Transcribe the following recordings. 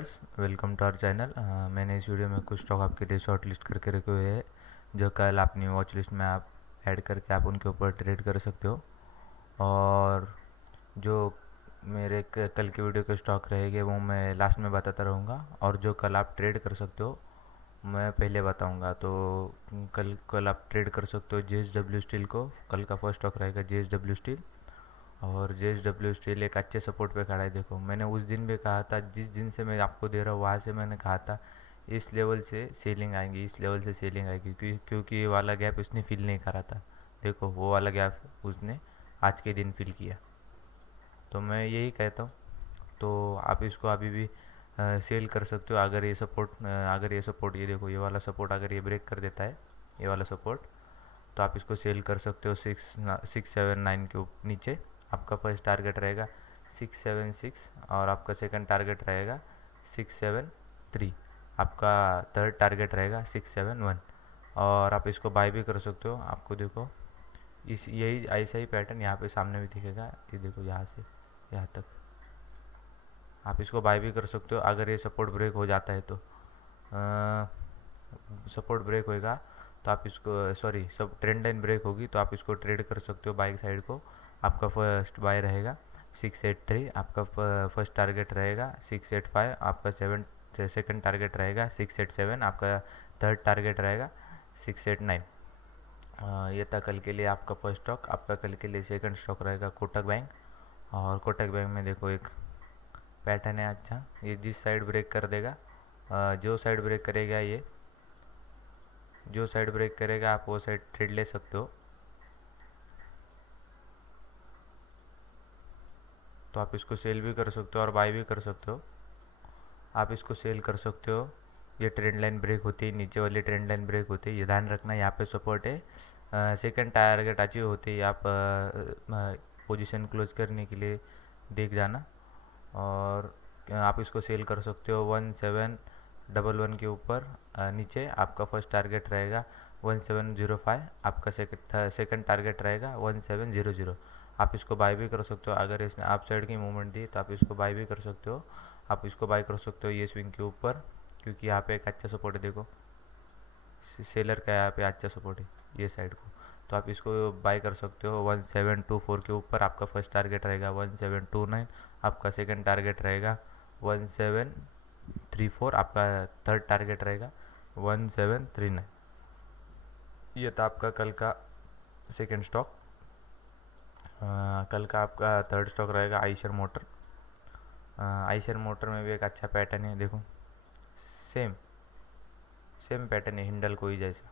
Traders, welcome to our channel. मैंने इस video में कुछ स्टॉक आपके लिए शॉर्ट लिस्ट करके रखे हुए हैं जो कल अपनी वॉच लिस्ट में आप ऐड करके आप उनके ऊपर ट्रेड कर सकते हो। और जो मेरे कल के वीडियो के स्टॉक रहेंगे वो मैं लास्ट में बताता रहूँगा, और जो कल आप ट्रेड कर सकते हो मैं पहले बताऊँगा। तो कल कल आप ट्रेड कर सकते हो JSW स्टील को। कल का फर्स्ट स्टॉक रहेगा JSW स्टील, और JSW स्टील एक अच्छे सपोर्ट पे खड़ा है। देखो, मैंने उस दिन भी कहा था, जिस दिन से मैं आपको दे रहा हूँ वहाँ से मैंने कहा था इस लेवल से सेलिंग आएंगी, इस लेवल से सेलिंग आएगी, क्योंकि ये वाला गैप उसने फिल नहीं करा था। देखो, वो वाला गैप उसने आज के दिन फिल किया। तो मैं यही कहता हूँ, तो आप इसको अभी भी सेल कर सकते हो। अगर ये देखो, ये वाला सपोर्ट अगर ये ब्रेक कर देता है, ये वाला सपोर्ट, तो आप इसको सेल कर सकते हो 679 के नीचे। आपका फर्स्ट टारगेट रहेगा 676, और आपका सेकंड टारगेट रहेगा 673। आपका थर्ड टारगेट रहेगा 671, और आप इसको बाय भी कर सकते हो। आपको देखो, इस यही ऐसा ही पैटर्न यहाँ पे सामने भी दिखेगा। ये देखो, यहाँ से यहाँ तक आप इसको बाय भी कर सकते हो। अगर ये सपोर्ट ब्रेक हो जाता है तो सपोर्ट ब्रेक होएगा तो आप इसको, सॉरी, सब ट्रेंड लाइन ब्रेक होगी तो आप इसको ट्रेड कर सकते हो बाइक साइड को। आपका फर्स्ट बाय रहेगा 683, आपका फर्स्ट टारगेट रहेगा 685, आपका सेकंड टारगेट रहेगा 687, आपका थर्ड टारगेट रहेगा 689। ये था कल के लिए आपका फर्स्ट स्टॉक। आपका कल के लिए सेकंड स्टॉक रहेगा कोटक बैंक। और कोटक बैंक में देखो, एक पैटर्न है अच्छा, ये जिस साइड ब्रेक कर देगा, जो साइड ब्रेक करेगा, ये जो साइड ब्रेक करेगा आप वो साइड ट्रेड ले सकते हो। तो आप इसको सेल भी कर सकते हो और बाय भी कर सकते हो। आप इसको सेल कर सकते हो। ये ट्रेंड लाइन ब्रेक होती है, नीचे वाली ट्रेंड लाइन ब्रेक होती है, ये ध्यान रखना। यहाँ पे सपोर्ट है। सेकंड टारगेट अचीव होती है, आप पोजीशन क्लोज करने के लिए देख जाना। और आप इसको सेल कर सकते हो 1711 के ऊपर। नीचे आपका फर्स्ट टारगेट रहेगा 1705, आपका सेकंड टारगेट रहेगा 1700। आप इसको बाय भी कर सकते हो। अगर इसने आप साइड की मूवमेंट दी तो आप इसको बाय भी कर सकते हो। आप इसको बाय कर सकते हो ये स्विंग के ऊपर, क्योंकि यहाँ पे एक अच्छा सपोर्ट है। देखो, सेलर का यहाँ पे अच्छा सपोर्ट है ये साइड को, तो आप इसको बाय कर सकते हो 1724 के ऊपर। आपका फर्स्ट टारगेट रहेगा 1729, आपका सेकंड टारगेट रहेगा 1734, आपका थर्ड टारगेट रहेगा 1739। ये था आपका कल का सेकंड स्टॉक। कल का आपका थर्ड स्टॉक रहेगा आइशर मोटर। आइशर मोटर में भी एक अच्छा पैटर्न है। देखो, सेम सेम पैटर्न है हिंडल को ही जैसा।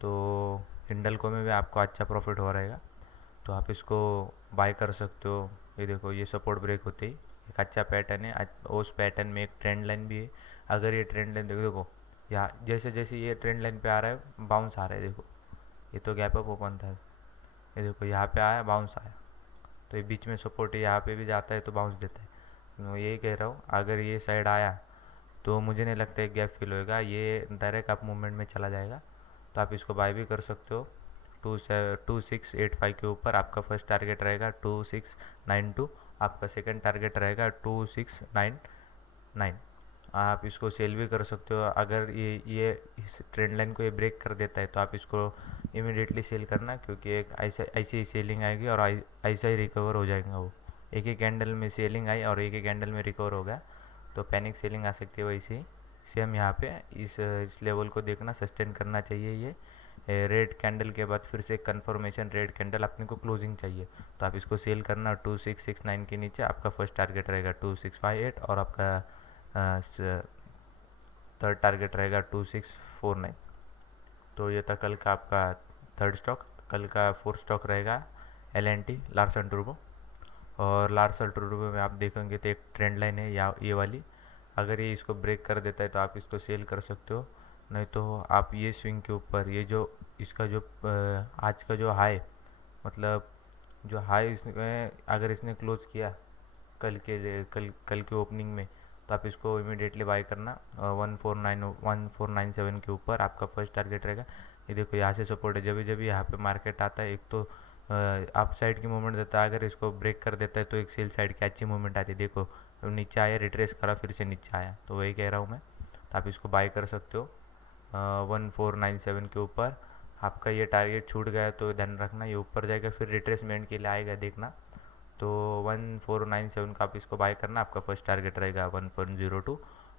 तो हिंडल को में भी आपको अच्छा प्रॉफिट हो रहेगा, तो आप इसको बाय कर सकते हो। ये देखो, ये सपोर्ट ब्रेक होते ही एक अच्छा पैटर्न है। उस पैटर्न में एक ट्रेंड लाइन भी है। अगर ये ट्रेंड लाइन देखो, यहाँ जैसे जैसे ये ट्रेंड लाइन पे आ रहा है, बाउंस आ रहा है। देखो, ये तो गैप अप ओपन था, ये देखो यहाँ पे आया, बाउंस आया, तो ये बीच में सपोर्ट है, यहाँ पे भी जाता है तो बाउंस देता है। मैं यही कह रहा हूँ, अगर ये साइड आया तो मुझे नहीं लगता एक गैप फिल होएगा, ये डायरेक्ट आप मूवमेंट में चला जाएगा। तो आप इसको बाय भी कर सकते हो 2685 के ऊपर। आपका फर्स्ट टारगेट रहेगा 2692, आपका सेकंड टारगेट रहेगा 2699। आप इसको सेल भी कर सकते हो। अगर ये इस ट्रेंड लाइन को ये ब्रेक कर देता है तो आप इसको इमीडिएटली सेल करना, क्योंकि एक ऐसे ही सेलिंग आएगी और ऐसा ही रिकवर हो जाएगा। वो एक ही कैंडल में सेलिंग आई और एक ही कैंडल में रिकवर हो गया, तो पैनिक सेलिंग आ सकती है। वैसे ही सेम यहाँ पे इस लेवल को देखना, सस्टेन करना चाहिए। ये रेड कैंडल के बाद फिर से कंफर्मेशन रेड कैंडल अपने को क्लोजिंग चाहिए, तो आप इसको सेल करना 2669 के नीचे। आपका फर्स्ट टारगेट रहेगा 2658, और आपका थर्ड टारगेट रहेगा 2649। तो ये था कल का आपका थर्ड स्टॉक। कल का फोर्थ स्टॉक रहेगा LNT, लार्सन टुर्बो। और लार्सन टुर्बो में आप देखेंगे तो एक ट्रेंड लाइन है या ये वाली, अगर ये इसको ब्रेक कर देता है तो आप इसको सेल कर सकते हो। नहीं तो आप ये स्विंग के ऊपर, ये जो इसका जो आज का जो हाई, मतलब जो हाई इसमें अगर इसने क्लोज किया कल के ओपनिंग में, तो आप इसको इमीडिएटली बाय करना 1497 के ऊपर। आपका फर्स्ट टारगेट रहेगा। ये देखो, यहाँ से सपोर्ट है। जब जब यहाँ पे मार्केट आता है, एक तो अप साइड की मूवमेंट देता है, अगर इसको ब्रेक कर देता है तो एक सेल साइड की अच्छी मूवमेंट आती है। देखो, नीचे आया, रिट्रेस करा, फिर से नीचे आया, तो वही कह रहा हूँ मैं। तो आप इसको बाय कर सकते हो 1497 के ऊपर। आपका ये टारगेट छूट गया तो ध्यान रखना, ये ऊपर जाएगा फिर रिट्रेसमेंट के लिए आएगा, देखना। तो 1497 का आप इसको बाय करना। आपका फर्स्ट टारगेट रहेगा 1402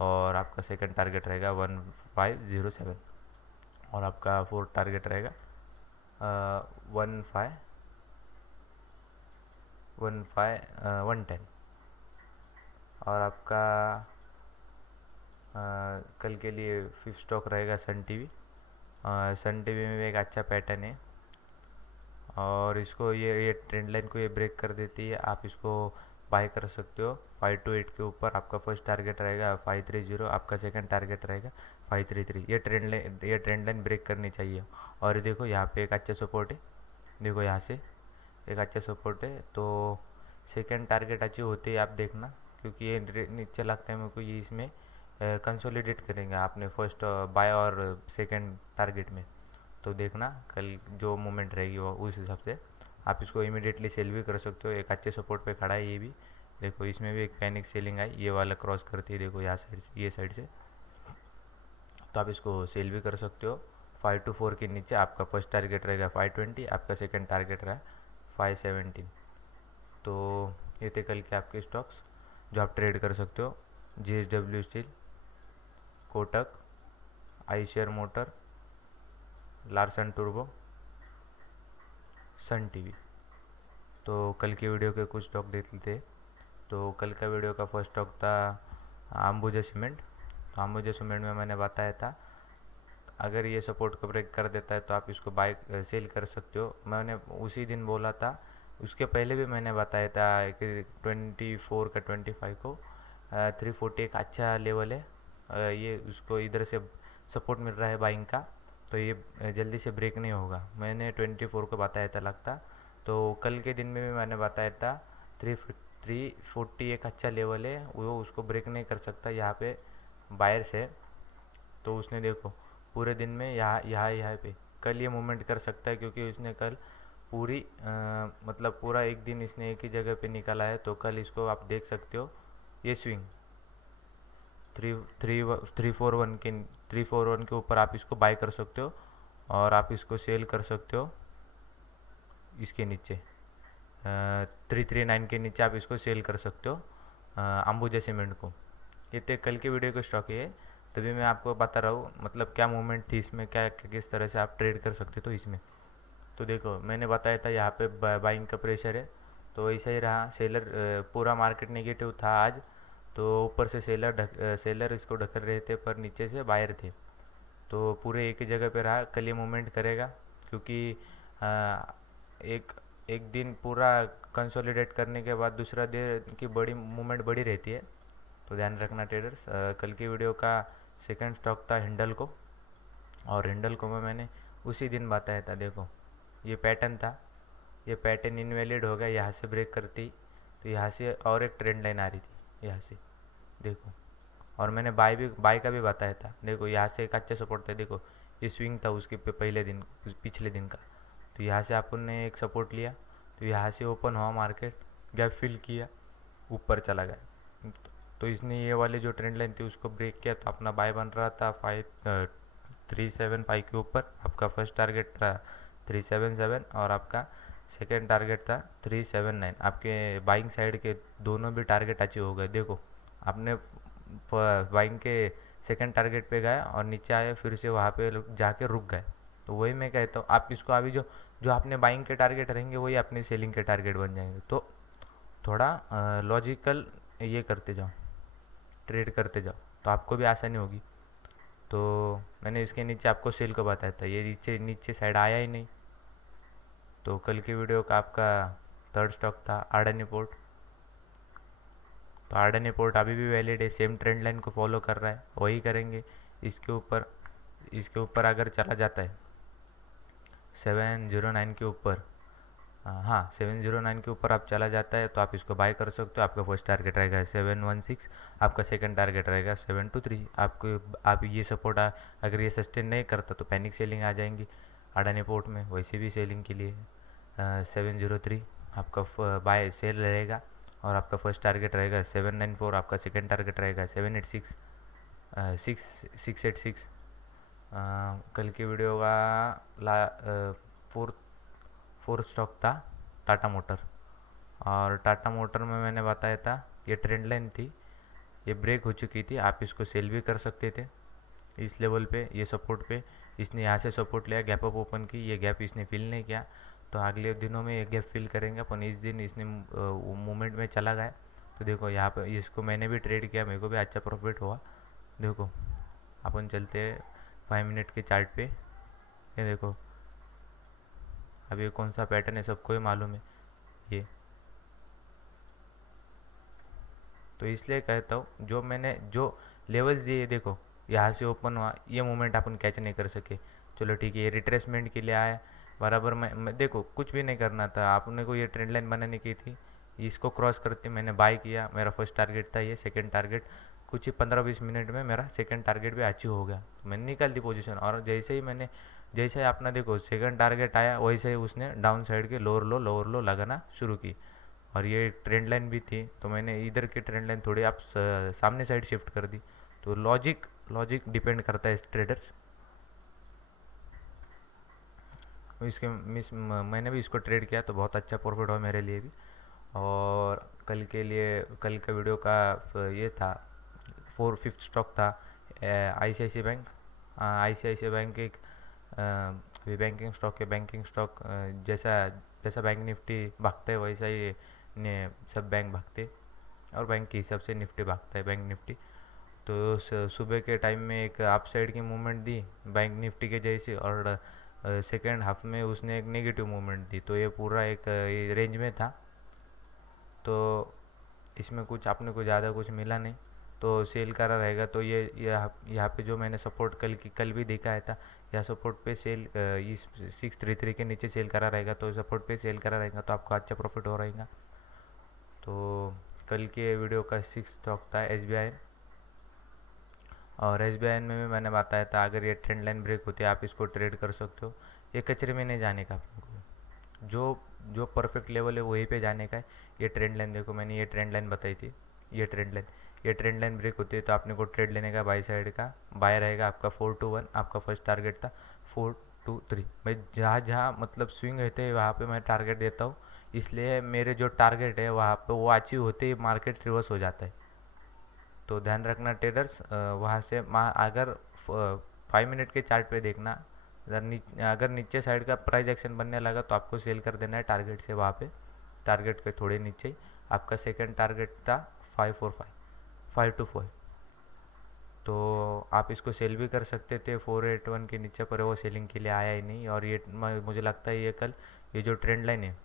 और आपका सेकंड टारगेट रहेगा 1507 और आपका फोर्थ टारगेट रहेगा 110 और आपका कल के लिए फिफ्थ स्टॉक रहेगा सन टीवी। सन टीवी में भी एक अच्छा पैटर्न है और इसको ये ट्रेंड लाइन को ये ब्रेक कर देती है, आप इसको बाय कर सकते हो 528 के ऊपर। आपका फर्स्ट टारगेट रहेगा 530, आपका सेकंड टारगेट रहेगा 533। ये ट्रेंड लाइन ब्रेक करनी चाहिए। और देखो यहाँ पे एक अच्छा सपोर्ट है, देखो यहाँ से एक अच्छा सपोर्ट है, तो सेकंड टारगेट अच्छी होती है, आप देखना, क्योंकि ये नीचे लगता है मेरे को ये इसमें कंसोलिडेट करेंगे आपने फर्स्ट बाय और सेकंड टारगेट में। तो देखना कल जो मूवमेंट रहेगी वो उस हिसाब से आप इसको इमीडिएटली सेल भी कर सकते हो। एक अच्छे सपोर्ट पे खड़ा है ये भी, देखो इसमें भी एक पैनिक सेलिंग आई, ये वाला क्रॉस करती है, देखो यहाँ साइड से, ये साइड से, तो आप इसको सेल भी कर सकते हो। 524 के नीचे आपका फर्स्ट टारगेट रहेगा 520, आपका सेकंड टारगेट रहा 517। तो ये थे कल के आपके स्टॉक्स जो आप ट्रेड कर सकते हो। JSW steel, Kotak, Eicher motor, Larsen टूर्बो, सन टीवी। तो कल की वीडियो के कुछ स्टॉक देख लेते। तो कल का वीडियो का फर्स्ट स्टॉक था अंबुजा सीमेंट। तो अंबुजा सीमेंट में मैंने बताया था अगर ये सपोर्ट को ब्रेक कर देता है तो आप इसको बाय सेल कर सकते हो। मैंने उसी दिन बोला था, उसके पहले भी मैंने बताया था कि 24 का 25 को 340 एक अच्छा लेवल है, ये उसको इधर से सपोर्ट मिल रहा है बाइंग का, तो ये जल्दी से ब्रेक नहीं होगा। मैंने 24 को बताया था लगता। तो कल के दिन में भी मैंने बताया था 340 एक अच्छा लेवल है, वो उसको ब्रेक नहीं कर सकता यहाँ पे बायर्स है। तो उसने देखो पूरे दिन में यहाँ पे कल ये मूवमेंट कर सकता है, क्योंकि उसने कल पूरी मतलब पूरा एक दिन इसने एक ही जगह पे निकाला है। तो कल इसको आप देख सकते हो, ये स्विंग 341 के ऊपर आप इसको बाय कर सकते हो और आप इसको सेल कर सकते हो इसके नीचे 339 के नीचे आप इसको सेल कर सकते हो अंबुजा सीमेंट को। ये तो कल के वीडियो का स्टॉक है, तभी मैं आपको बता रहा हूँ मतलब क्या मूवमेंट थी इसमें, क्या किस तरह से आप ट्रेड कर सकते हो। तो इसमें तो देखो मैंने बताया था यहाँ पे बाइंग का प्रेशर है, तो ऐसा ही रहा। सेलर पूरा मार्केट नेगेटिव था आज, तो ऊपर से सेलर इसको ढक रहे थे पर नीचे से बायर थे, तो पूरे एक ही जगह पे रहा। कल ये मूवमेंट करेगा क्योंकि एक एक दिन पूरा कंसोलिडेट करने के बाद दूसरा दिन की बड़ी मूवमेंट बड़ी रहती है, तो ध्यान रखना ट्रेडर्स। कल की वीडियो का सेकंड स्टॉक था हिंडल को, और हिंडल को मैंने उसी दिन बताया था। देखो ये पैटर्न था, ये पैटर्न इनवैलिड हो गया, यहाँ से ब्रेक करती तो यहाँ से और एक ट्रेंड लाइन आ रही थी यहाँ से, देखो। और मैंने बाय का भी बताया था, देखो यहाँ से एक अच्छा सपोर्ट था, देखो ये स्विंग था उसके पहले दिन पिछले दिन का, तो यहाँ से अपन ने एक सपोर्ट लिया, तो यहाँ से ओपन हुआ मार्केट, गैप फिल किया, ऊपर चला गया। तो इसने ये वाले जो ट्रेंड लाइन थी उसको ब्रेक किया, तो अपना बाय बन रहा था 375 के ऊपर। आपका फर्स्ट टारगेट था 377 और आपका सेकेंड टारगेट था 379। आपके बाइंग साइड के दोनों भी टारगेट अचीव हो गए। देखो आपने बाइंग के सेकंड टारगेट पे गए और नीचे आए, फिर से वहाँ पे जाके रुक गए। तो वही मैं कहता हूँ, आप इसको अभी जो जो आपने बाइंग के टारगेट रहेंगे वही अपने सेलिंग के टारगेट बन जाएंगे। तो थोड़ा लॉजिकल ये करते जाओ, ट्रेड करते जाओ, तो आपको भी आसानी होगी। तो मैंने इसके नीचे आपको सेल को बताया था, ये नीचे नीचे साइड आया ही नहीं। तो कल की वीडियो का आपका थर्ड स्टॉक था अडानी पोर्ट। तो अडानी पोर्ट अभी भी वैलिड है, सेम ट्रेंड लाइन को फॉलो कर रहा है, वही करेंगे। इसके ऊपर अगर चला जाता है 709 के ऊपर, हाँ 709 के ऊपर आप चला जाता है तो आप इसको बाय कर सकते हो। आपका फर्स्ट टारगेट रहेगा 716, आपका सेकंड टारगेट रहेगा 723। आपको आप ये सपोर्ट अगर ये सस्टेन नहीं करता तो पैनिक सेलिंग आ जाएंगी अडानी पोर्ट में, वैसे भी सेलिंग के लिए 703 आपका बाय सेल रहेगा। और आपका फर्स्ट टारगेट रहेगा 794, आपका सेकेंड टारगेट रहेगा 786 686। कल की वीडियो का फोर्थ फोर्थ स्टॉक था टाटा मोटर, और टाटा मोटर में मैंने बताया था ये ट्रेंड लाइन थी, ये ब्रेक हो चुकी थी, आप इसको सेल भी कर सकते थे इस लेवल पे, ये सपोर्ट पे। इसने यहाँ से सपोर्ट लिया, गैप अप ओपन की, ये गैप इसने फिल नहीं किया, तो अगले दिनों में ये गैप फिल करेंगे अपन। इस दिन इसने मूवमेंट में चला गया, तो देखो यहाँ पे इसको मैंने भी ट्रेड किया, मेरे को भी अच्छा प्रॉफिट हुआ। देखो अपन चलते हैं 5 मिनट के चार्ट पे, ये देखो अब ये कौन सा पैटर्न है सबको ही मालूम है ये। तो इसलिए कहता हूँ जो मैंने जो लेवल्स दिए, देखो यहाँ से ओपन हुआ, ये मूवमेंट अपन कैच नहीं कर सके, चलो ठीक है, ये रिट्रेसमेंट के लिए आया बराबर। मैं देखो कुछ भी नहीं करना था, आपने को ये ट्रेंड लाइन बनाने की थी, इसको क्रॉस करते मैंने बाय किया, मेरा फर्स्ट टारगेट था ये, सेकंड टारगेट कुछ ही 15-20 मिनट में मेरा सेकंड टारगेट भी अचीव हो गया, तो मैंने निकाल दी पोजीशन। और जैसे ही अपना देखो सेकंड टारगेट आया, वैसे ही उसने डाउन साइड के लोअर लो लगाना शुरू की, और ये ट्रेंड लाइन भी थी, तो मैंने इधर की ट्रेंड लाइन थोड़ी आप सामने साइड शिफ्ट कर दी। तो लॉजिक डिपेंड करता है ट्रेडर्स। इसके मैंने भी इसको ट्रेड किया, तो बहुत अच्छा प्रॉफिट हुआ मेरे लिए भी। और कल का वीडियो का ये था, फिफ्थ स्टॉक था ICICI बैंक। ICICI बैंक एक बैंकिंग स्टॉक है। बैंकिंग स्टॉक जैसा जैसा बैंक निफ्टी भागता है वैसा ही सब बैंक भागते, और बैंक के हिसाब से निफ्टी भागता है बैंक निफ्टी। तो सुबह के टाइम में एक अप साइड की मूवमेंट दी बैंक निफ्टी के जैसे, और सेकेंड हाफ में उसने एक नेगेटिव मूवमेंट दी, तो ये पूरा एक रेंज में था, तो इसमें कुछ अपने को ज़्यादा कुछ मिला नहीं, तो सेल करा रहेगा। तो ये यहाँ पे जो मैंने सपोर्ट कल भी दिखाया था, या सपोर्ट पे सेल इस 633 के नीचे सेल करा रहेगा, तो सपोर्ट पे सेल करा रहेगा, तो आपको अच्छा प्रॉफिट हो रहेगा। तो कल के वीडियो का 6 स्टॉक था SBI, और SBI में भी मैंने बताया था अगर ये ट्रेंड लाइन ब्रेक होती है आप इसको ट्रेड कर सकते हो, ये कचरे में नहीं जाने का अपने को, जो परफेक्ट लेवल है वहीं पे जाने का है। ये ट्रेंड लाइन देखो, मैंने ये ट्रेंड लाइन बताई थी, ये ट्रेंड लाइन ब्रेक होती है तो आपने को ट्रेड लेने का बाई साइड का, बाय रहेगा आपका 421, आपका फर्स्ट टारगेट था 423। मैं जहाँ जहाँ मतलब स्विंग रहते हैं वहाँ पे मैं टारगेट देता हूँ, इसलिए मेरे जो टारगेट है वहाँ पे वो अचीव होते ही मार्केट रिवर्स हो जाता है। तो ध्यान रखना ट्रेडर्स, वहाँ से अगर 5 मिनट के चार्ट पे देखना, अगर नीचे साइड का प्राइस एक्शन बनने लगा तो आपको सेल कर देना है टारगेट से, वहाँ पे टारगेट के थोड़े नीचे ही आपका सेकंड टारगेट था 524 तो आप इसको सेल भी कर सकते थे 481 के नीचे, पर वो सेलिंग के लिए आया ही नहीं। और ये मुझे लगता है ये कल ये जो ट्रेंड लाइन है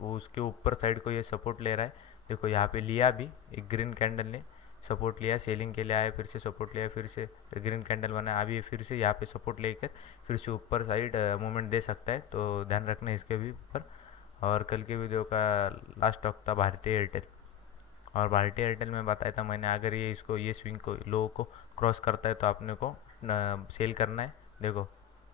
वो उसके ऊपर साइड को ये सपोर्ट ले रहा है। देखो यहाँ पे लिया भी एक ग्रीन कैंडल ने सपोर्ट लिया, सेलिंग के लिए आया, फिर से सपोर्ट लिया, फिर से ग्रीन कैंडल बना, अभी फिर से यहाँ पे सपोर्ट लेकर फिर से ऊपर साइड मूवमेंट दे सकता है, तो ध्यान रखना इसके भी ऊपर। और कल के वीडियो का लास्ट स्टॉक था भारतीय एयरटेल, और भारतीय एयरटेल में बताया था मैंने अगर ये स्विंग को लो को क्रॉस करता है तो आपने को सेल करना है। देखो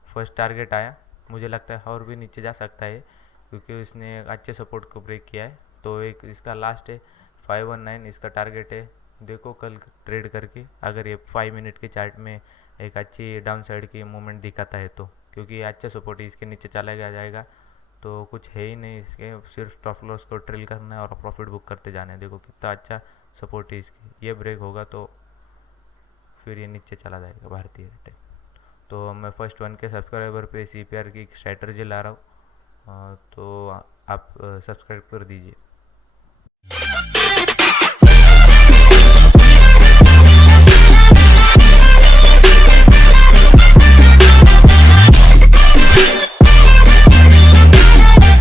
फर्स्ट टारगेट आया, मुझे लगता है और भी नीचे जा सकता है क्योंकि उसने अच्छे सपोर्ट को ब्रेक किया है, तो एक इसका लास्ट है 519 इसका टारगेट है। देखो कल ट्रेड करके अगर ये 5 मिनट के चार्ट में एक अच्छी डाउन साइड की मूवमेंट दिखाता है तो, क्योंकि ये अच्छा सपोर्ट है, इसके नीचे चला जाएगा तो कुछ है ही नहीं, इसके सिर्फ स्टॉप लॉस को ट्रिल करना है और प्रॉफिट बुक करते जाना है। देखो कितना अच्छा सपोर्ट है इसकी, ये ब्रेक होगा तो फिर ये नीचे चला जाएगा भारतीय एयरटेल। तो मैं फर्स्ट 1 के सब्सक्राइबर पे CPR की एक स्ट्रैटर्जी ला रहा हूँ, तो आप सब्सक्राइब कर दीजिए।